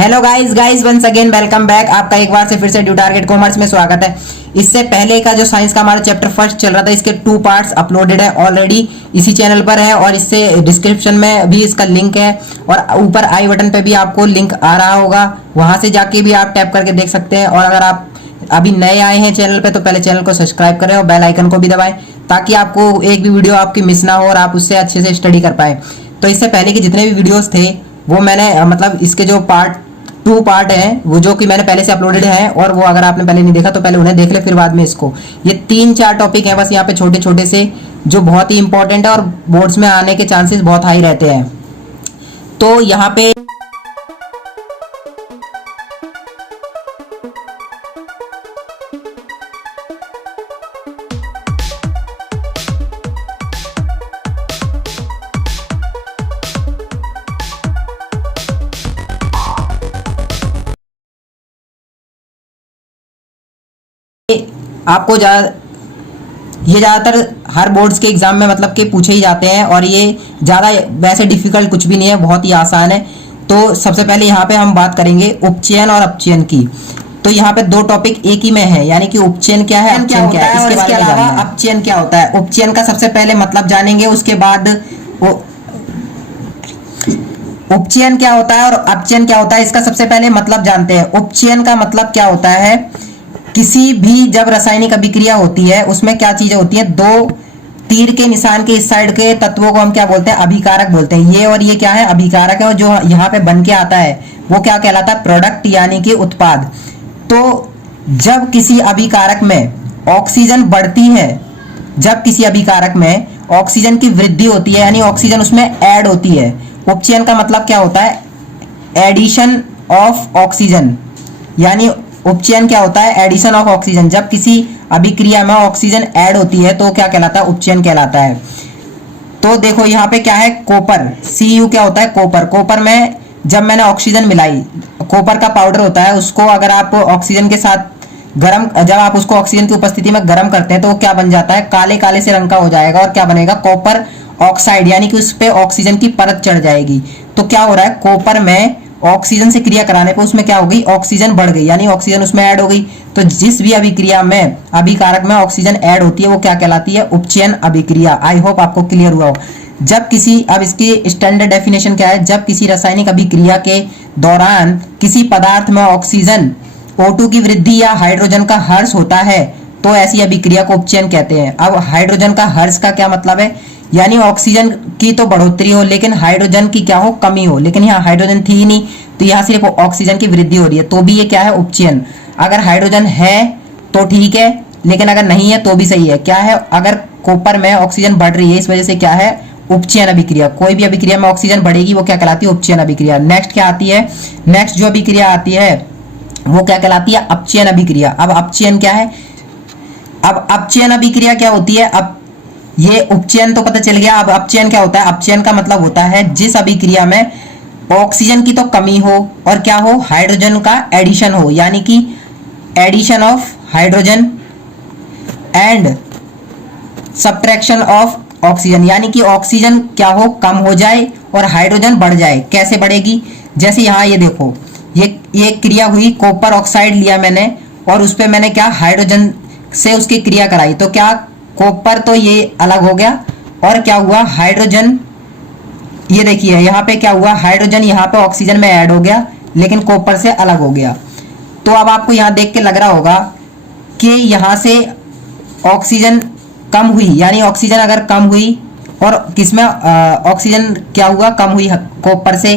Hello guys once again welcome back. आपका एक बार से फिर से ड्यू टारगेट कॉमर्स में स्वागत है। इससे पहले का जो साइंस का हमारा चैप्टर फर्स्ट चल रहा था, इसके 2 पार्ट्स अपलोडेड है ऑलरेडी इसी चैनल पर है, और इससे डिस्क्रिप्शन में भी इसका लिंक है और ऊपर आई बटन पे भी आपको लिंक आ रहा होगा, वहां से जाके भी आप टैप करके देख सकते हैं। और अगर आप अभी नए आए हैं चैनल पे तो पहले चैनल को सब्सक्राइब करें और बेल आइकन को भी दबाएं, ताकि आपको एक भी वीडियो आपकी मिस ना हो और आप उससे अच्छे से स्टडी कर पाए। तो इससे पहले के जितने भी वीडियोस थे वो मैंने मतलब इसके जो टू पार्ट है वो जो कि मैंने पहले से अपलोडेड है, और वो अगर आपने पहले नहीं देखा तो पहले उन्हें देख ले, फिर बाद में इसको। ये 3-4 टॉपिक हैं बस यहाँ पे छोटे छोटे से, जो बहुत ही इंपॉर्टेंट है और बोर्ड्स में आने के चांसेस बहुत हाई रहते हैं। तो यहाँ पे आपको ये ज़्यादातर हर बोर्ड्स के एग्जाम में मतलब के पूछे ही जाते हैं, और ये ज़्यादा वैसे डिफिकल्ट कुछ भी नहीं है, बहुत ही आसान है। तो सबसे पहले यहाँ पे हम बात करेंगे उपचयन और अपचयन की। तो यहाँ पे 2 टॉपिक एक ही में है, यानी कि उपचयन क्या है, अपचयन क्या है, इसके अलावा अपचयन क्या होता है। उपचयन का सबसे पहले मतलब जानेंगे, उसके बाद उपचयन क्या होता है और अपचयन क्या होता है इसका सबसे पहले मतलब जानते हैं। उपचयन का मतलब क्या होता है, किसी भी जब रासायनिक अभिक्रिया होती है उसमें क्या चीजें होती है, 2 तीर के निशान के इस साइड के तत्वों को हम क्या बोलते हैं, अभिकारक बोलते हैं। ये और ये क्या है, अभिकारक है, और जो यहाँ पे बन के आता है वो क्या कहलाता है, प्रोडक्ट यानी कि उत्पाद। तो जब किसी अभिकारक में ऑक्सीजन बढ़ती है, जब किसी अभिकारक में ऑक्सीजन की वृद्धि होती है, यानी ऑक्सीजन उसमें ऐड होती है। उपचयन का मतलब क्या होता है, एडिशन ऑफ ऑक्सीजन, यानी उपचयन क्या होता है, एडिशन ऑफ ऑक्सीजन। जब किसी अभिक्रिया में ऑक्सीजन ऐड होती है तो क्या कहलाता है, उपचयन कहलाता है। तो देखो यहाँ पे क्या है, कॉपर, Cu क्या होता है, कॉपर। कॉपर में जब मैंने ऑक्सीजन मिलाई, कॉपर का पाउडर होता है, उसको अगर आप ऑक्सीजन के साथ गर्म, जब आप उसको ऑक्सीजन की उपस्थिति में गर्म करते हैं तो वो क्या बन जाता है, काले काले से रंग का हो जाएगा, और क्या बनेगा, कॉपर ऑक्साइड, यानी कि उस पर ऑक्सीजन की परत चढ़ जाएगी। तो क्या हो रहा है, कॉपर में ऑक्सीजन से क्रिया कराने पे उसमें क्या हो गई, ऑक्सीजन बढ़ गई, यानी ऑक्सीजन उसमें ऐड हो गई। तो जिस भी अभिक्रिया में अभिकारक में ऑक्सीजन ऐड होती है वो क्या कहलाती है, उपचयन अभिक्रिया। आई होप आपको क्लियर हुआ हो। जब किसी, अब इसकी स्टैंडर्ड डेफिनेशन क्या है, जब किसी रासायनिक अभिक्रिया के दौरान किसी पदार्थ में ऑक्सीजन O2 की वृद्धि या हाइड्रोजन का हर्ष होता है तो ऐसी अभिक्रिया को उपचयन कहते हैं। अब हाइड्रोजन का हर्ष का क्या मतलब है, यानी ऑक्सीजन की तो बढ़ोतरी हो लेकिन हाइड्रोजन की क्या हो, कमी हो। लेकिन यहाँ हाइड्रोजन थी ही नहीं, तो यहाँ सिर्फ ऑक्सीजन की वृद्धि हो रही है, तो भी ये क्या है, उपचयन। अगर हाइड्रोजन है तो ठीक है, लेकिन अगर नहीं है तो भी सही है। क्या है, अगर कॉपर में ऑक्सीजन बढ़ रही है, इस वजह से क्या है, उपचयन अभिक्रिया। कोई भी अभिक्रिया में ऑक्सीजन बढ़ेगी वो क्या कहलाती है, उपचयन अभिक्रिया। नेक्स्ट क्या आती है, नेक्स्ट जो अभिक्रिया आती है वो क्या कहलाती है, अपचयन अभिक्रिया। अब अपचयन क्या है, अब अपचयन अभिक्रिया क्या होती है। अब ये उपचयन तो पता चल गया, अब अपचयन क्या होता है। अपचयन का मतलब होता है जिस अभिक्रिया में ऑक्सीजन की तो कमी हो और क्या हो, हाइड्रोजन का एडिशन हो, यानी कि addition of hydrogen and subtraction of oxygen, यानी कि ऑक्सीजन क्या हो, कम हो जाए और हाइड्रोजन बढ़ जाए। कैसे बढ़ेगी, जैसे यहाँ ये देखो, ये क्रिया हुई, कॉपर ऑक्साइड लिया मैंने और उस पर मैंने क्या, हाइड्रोजन से उसकी क्रिया कराई, तो क्या, कॉपर तो ये अलग हो गया, और क्या हुआ, हाइड्रोजन, ये देखिए यहाँ पे क्या हुआ, हाइड्रोजन यहाँ पे ऑक्सीजन में ऐड हो गया लेकिन कॉपर से अलग हो गया। तो अब आपको यहाँ देख के लग रहा होगा कि यहाँ से ऑक्सीजन कम हुई, यानी ऑक्सीजन अगर कम हुई और किसमें ऑक्सीजन क्या हुआ, कम हुई कॉपर से,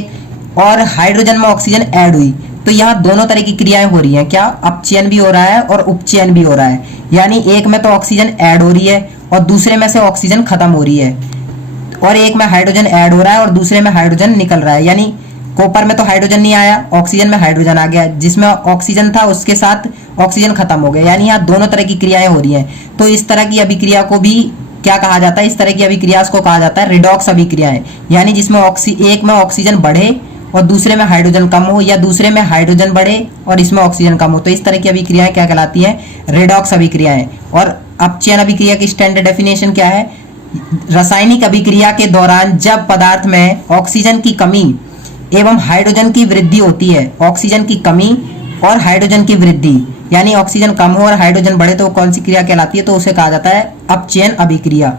और हाइड्रोजन में ऑक्सीजन ऐड हुई, तो यहाँ दोनों तरह की क्रियाएं हो रही हैं। क्या, अपचयन भी हो रहा है और उपचयन भी हो रहा है, यानी एक में तो ऑक्सीजन ऐड हो रही है और दूसरे में से ऑक्सीजन खत्म हो रही है, और एक में हाइड्रोजन ऐड हो रहा है और दूसरे में हाइड्रोजन निकल रहा है। यानी कॉपर में तो हाइड्रोजन नहीं आया, ऑक्सीजन में हाइड्रोजन आ गया, जिसमें ऑक्सीजन था उसके साथ ऑक्सीजन खत्म हो गया, यानी यहाँ दोनों तरह की क्रियाएं हो रही हैं। तो इस तरह की अभिक्रिया को भी क्या कहा जाता है, इस तरह की अभिक्रिया को कहा जाता है रिडॉक्स अभिक्रियाएं, यानी जिसमें एक में ऑक्सीजन बढ़े और दूसरे में हाइड्रोजन कम हो, या दूसरे में हाइड्रोजन बढ़े और इसमें ऑक्सीजन कम हो, तो इस तरह की अभिक्रियाएं क्या कहलाती हैं, रिडॉक्स अभिक्रियाएं। और अपचयन अभिक्रिया की स्टैंडर्ड डेफिनेशन क्या है, रासायनिक अभिक्रिया के दौरान जब पदार्थ में ऑक्सीजन की कमी एवं हाइड्रोजन की वृद्धि होती है, ऑक्सीजन की कमी और हाइड्रोजन की वृद्धि, यानी ऑक्सीजन कम हो और हाइड्रोजन बढ़े तो कौन सी क्रिया कहलाती है, तो उसे कहा जाता है अपचयन अभिक्रिया।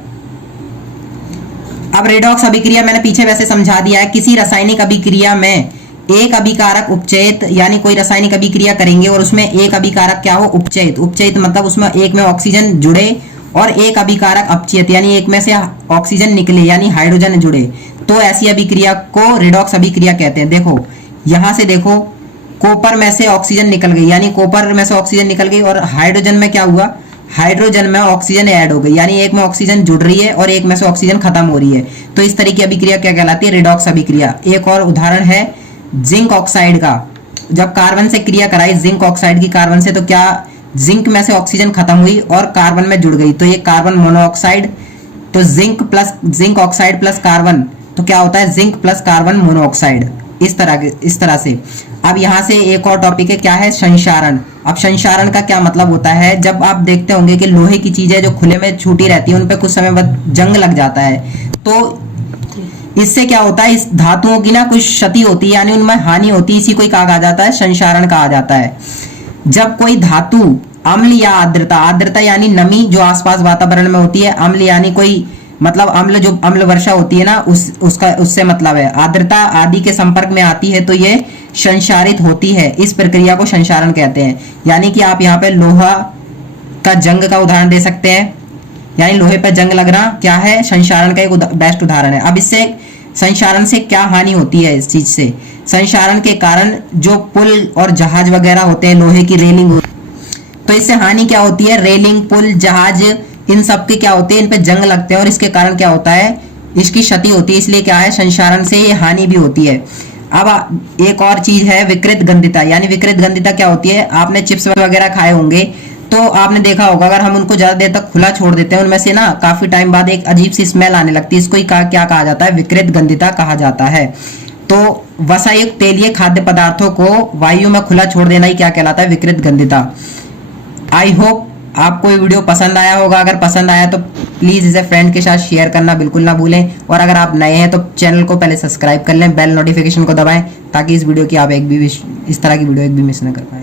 अब रेडॉक्स अभिक्रिया मैंने पीछे वैसे समझा दिया है। किसी रासायनिक अभिक्रिया में एक अभिकारक उपचयित, यानी कोई रासायनिक अभिक्रिया करेंगे और उसमें एक अभिकारक क्या हो, उपचयित। उपचयित मतलब उसमें एक में ऑक्सीजन जुड़े और एक अभिकारक अपचयित, यानी एक में से ऑक्सीजन निकले यानी हाइड्रोजन जुड़े, तो ऐसी अभिक्रिया को रेडॉक्स अभिक्रिया कहते हैं। देखो यहां से देखो, कॉपर में से ऑक्सीजन निकल गई, यानी कॉपर में से ऑक्सीजन निकल गई और हाइड्रोजन में क्या हुआ, हाइड्रोजन में ऑक्सीजन ऐड हो गई, यानी एक में ऑक्सीजन जुड़ रही है और एक में से ऑक्सीजन खत्म हो रही है। तो इस तरह की अभिक्रिया क्या कहलाती है, रेडॉक्स अभिक्रिया। एक और उदाहरण है जिंक ऑक्साइड का। जब कार्बन से क्रिया कराई जिंक ऑक्साइड की कार्बन से, तो क्या जिंक में से ऑक्सीजन खत्म हुई और कार्बन में जुड़ गई, तो ये कार्बन मोनोऑक्साइड। तो जिंक ऑक्साइड प्लस कार्बन, तो क्या होता है, जिंक प्लस कार्बन मोनोऑक्साइड। इस तरह से। अब यहाँ से एक और टॉपिक है, क्या है, संक्षारण। अब संक्षारण का क्या मतलब होता है, जब आप देखते होंगे कि लोहे की चीजें जो खुले में छूटी रहती है उन पे कुछ समय बाद जंग लग जाता है, तो इससे क्या होता है, इस धातुओं की ना कुछ क्षति होती है, यानी उनमें हानि होती है, इसी को कहा जाता है संक्षारण कहा जाता है। जब कोई धातु अम्ल या आर्द्रता, आर्द्रता यानी नमी जो आसपास वातावरण में होती है, अम्ल यानी कोई मतलब अम्ल, जो अम्ल वर्षा होती है ना उससे मतलब है, आर्द्रता आदि के संपर्क में आती है तो ये संक्षारित होती है। इस प्रक्रिया को संक्षारण कहते हैं। यानी कि आप यहाँ पे लोहा का जंग का उदाहरण दे सकते हैं, यानी लोहे पर जंग लगना क्या है, संक्षारण का एक बेस्ट उदाहरण है। अब इससे संक्षारण से क्या हानि होती है, इस चीज से संक्षारण के कारण जो पुल और जहाज वगैरह होते हैं, लोहे की रेलिंग, तो इससे हानि क्या होती है, रेलिंग, पुल, जहाज, इन सब के क्या होते हैं, इन पे जंग लगते हैं और इसके कारण क्या होता है, इसकी क्षति होती है। इसलिए क्या है, संक्षारण से ये हानि भी होती है। अब एक और चीज है विकृत गंधिता, यानी विकृत गंधिता क्या होती है, आपने चिप्स वगैरह खाए होंगे तो आपने देखा होगा अगर हम उनको ज्यादा देर तक खुला छोड़ देते हैं उनमें से ना काफी टाइम बाद एक अजीब सी स्मेल आने लगती है, इसको क्या कहा जाता है, विकृत गंधिता कहा जाता है। तो वसायुक्त तेलीय खाद्य पदार्थों को वायु में खुला छोड़ देना ही क्या कहलाता है, विकृत गंधिता। आई होप आपको ये वीडियो पसंद आया होगा। अगर पसंद आया तो प्लीज इसे फ्रेंड के साथ शेयर करना बिल्कुल ना भूलें, और अगर आप नए हैं तो चैनल को पहले सब्सक्राइब कर लें, बेल नोटिफिकेशन को दबाएं ताकि इस वीडियो की आप इस तरह की वीडियो एक भी मिस ना कर पाए।